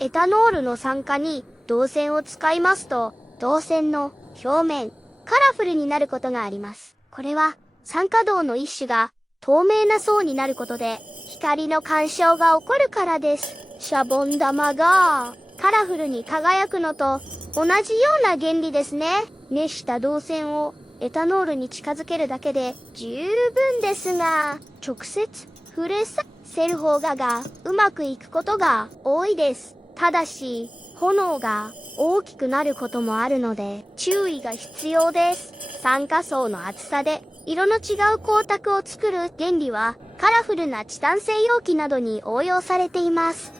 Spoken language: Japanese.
エタノールの酸化に銅線を使いますと、銅線の表面、カラフルになることがあります。これは酸化銅の一種が透明な層になることで、光の干渉が起こるからです。シャボン玉がカラフルに輝くのと同じような原理ですね。熱した銅線をエタノールに近づけるだけで十分ですが、直接触れさせる方がうまくいくことが多いです。ただし、炎が大きくなることもあるので注意が必要です。酸化層の厚さで色の違う光沢を作る原理はカラフルなチタン製容器などに応用されています。